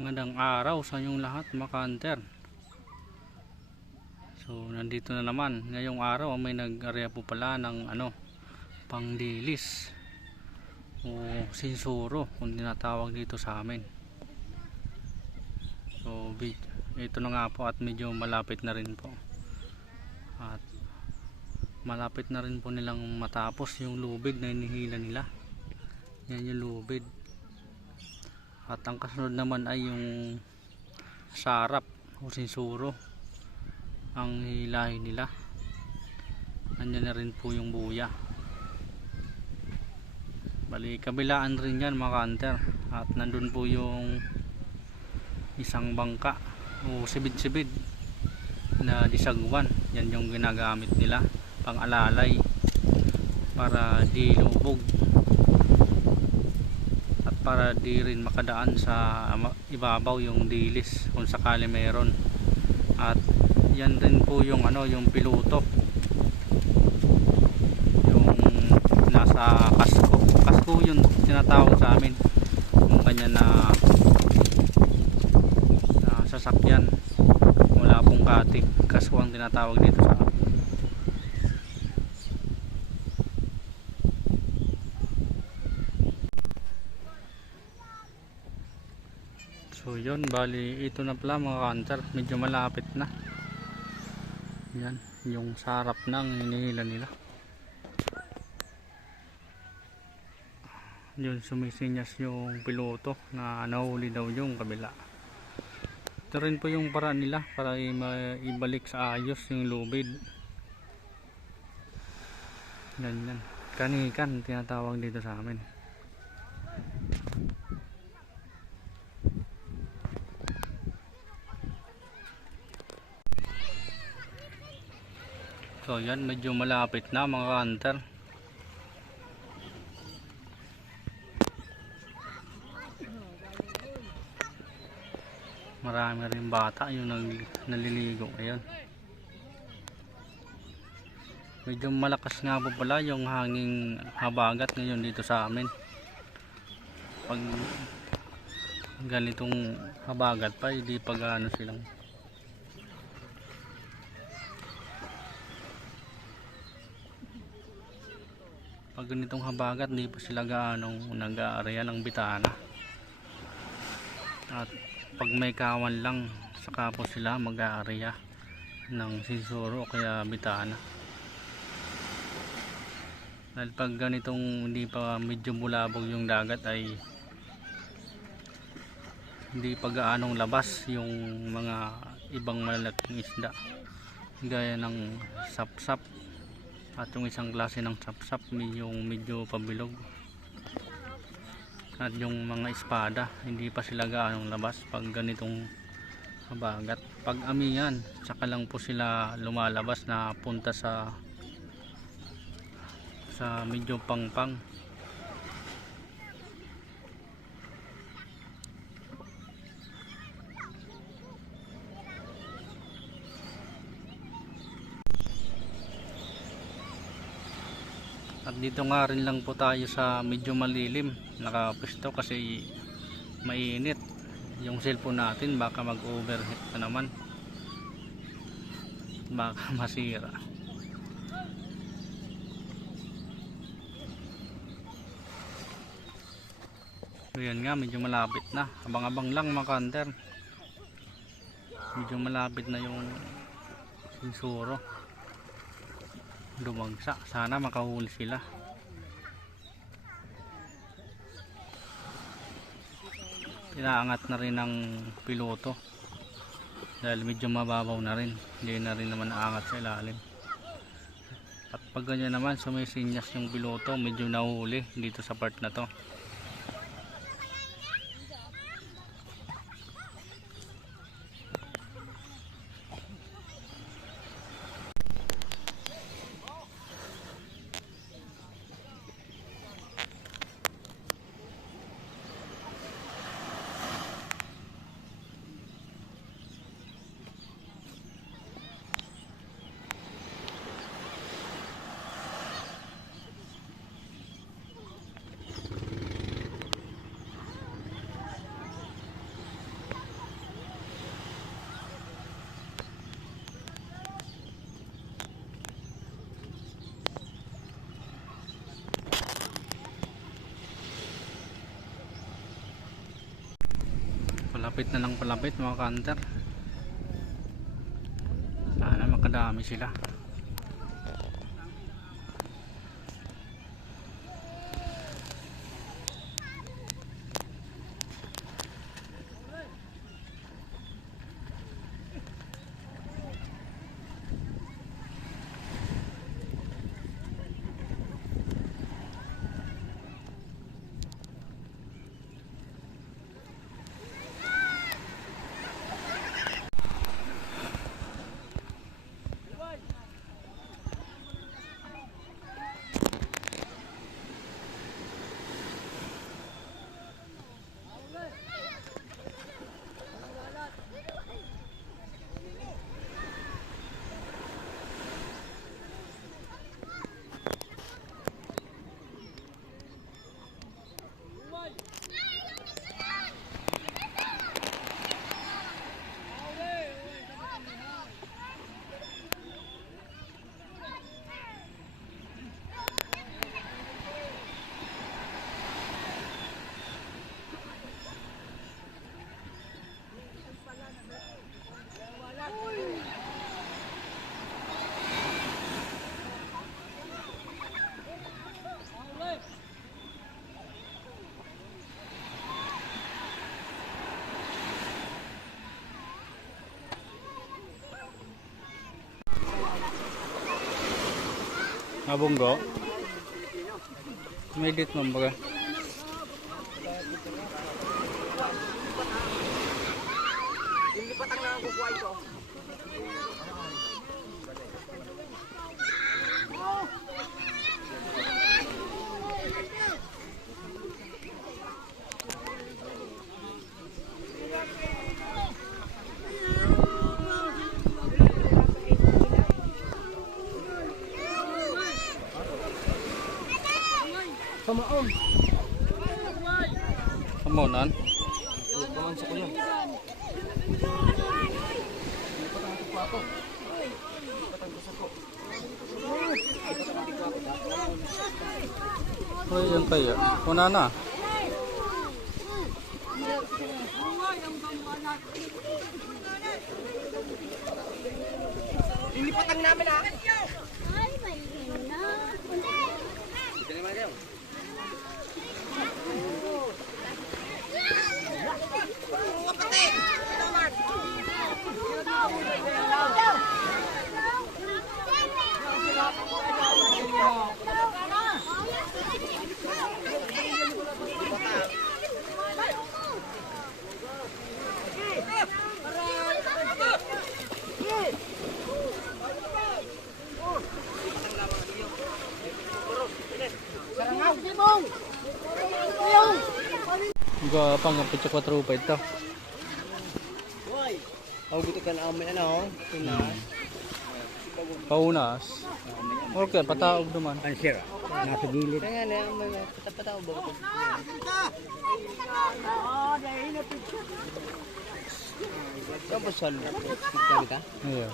Magandang araw sa inyong lahat mga ka-hunter. So nandito na naman ngayong araw, may nag-area po pala ng pangdilis o sinsuro kung tinatawag dito sa amin. So ito na nga po, at medyo malapit na rin po, at malapit na rin po nilang matapos yung lubid na inihila nila. Yan yung lubid, at ang kasunod naman ay yung sarap o sinsuro ang hilahin nila. Andyan na rin po yung buya, bali kabilaan rin yan mga ka-hunter. At nandun po yung isang bangka o sibid-sibid na disagwan. Yan yung ginagamit nila pang alalay para di lubog at para di rin makadaan sa ibabaw yung dilis kung sakali meron. At yan rin po yung yung piloto, yung nasa kasko yung tinatawag sa amin, yung kanya na sasakyan. Wala pong katig, kasko ang tinatawag dito sa amin. So yun, bali ito na pala mga ka-hunter, medyo malapit na. Yan yung sarap ng hinihila nila. Yun, sumisinyas yung piloto na nahuli daw yung kabila. Ito rin po yung paraan nila para ibalik sa ayos yung lubid. Yan, kanikan tinatawag dito sa amin. So yan, medyo malapit na mga hunter. Marami rin bata yung naliligo ngayon. Medyo malakas nga po pala yung hanging habagat ngayon dito sa amin. Pag ganitong habagat pa, hindi pag silang pag ganitong habagat, hindi pa sila nag-aarya ng bitana. At pag may kawan lang, saka po sila mag-aarya ng sinsuro o kaya bitana. Dahil pag ganitong hindi pa medyo bulabog yung dagat, ay hindi pa gaanong labas yung mga ibang malalaking isda gaya ng sapsap, at yung isang klase ng sapsap yung medyo pabilog, at yung mga espada hindi pa sila gaanong labas pag ganitong habagat. Pag amihan, saka lang po sila lumalabas na punta sa medyo pangpang. At dito nga rin lang po tayo sa medyo malilim nakapisto kasi mainit yung cellphone natin, baka mag overheat na naman, baka masira. So yan nga, medyo malapit na, abang-abang lang mga ka-hunter. Medyo malapit na yung sinsuro dumagsa, sana makahuli sila. Inaangat na rin ng piloto dahil medyo mababaw na rin, hindi na rin naman aangat sa ilalim. At pag ganyan naman, sumisinyas yung piloto, medyo nahuli dito sa part na to. Palapit na lang palapit mga kanter. Sana makadami sila. Nabunggo. May dit mo baga. Hindi pa tang nakukuha ito. Kamaon. Kamonan. Kamaon sa kuya. Uy, yan kaya. Una na. Hindi pa tang namin ah. Ay, may hina. Dito naman kayo. Gapang ang pitsa 4 pa ito. Ako gusto ka na amin ano. Paunas. Okay, pataog naman. Ang sira. Nasa gilid. Kaya nga na may patapataw ba ko? Yung pasal. Kita kita. Ayan.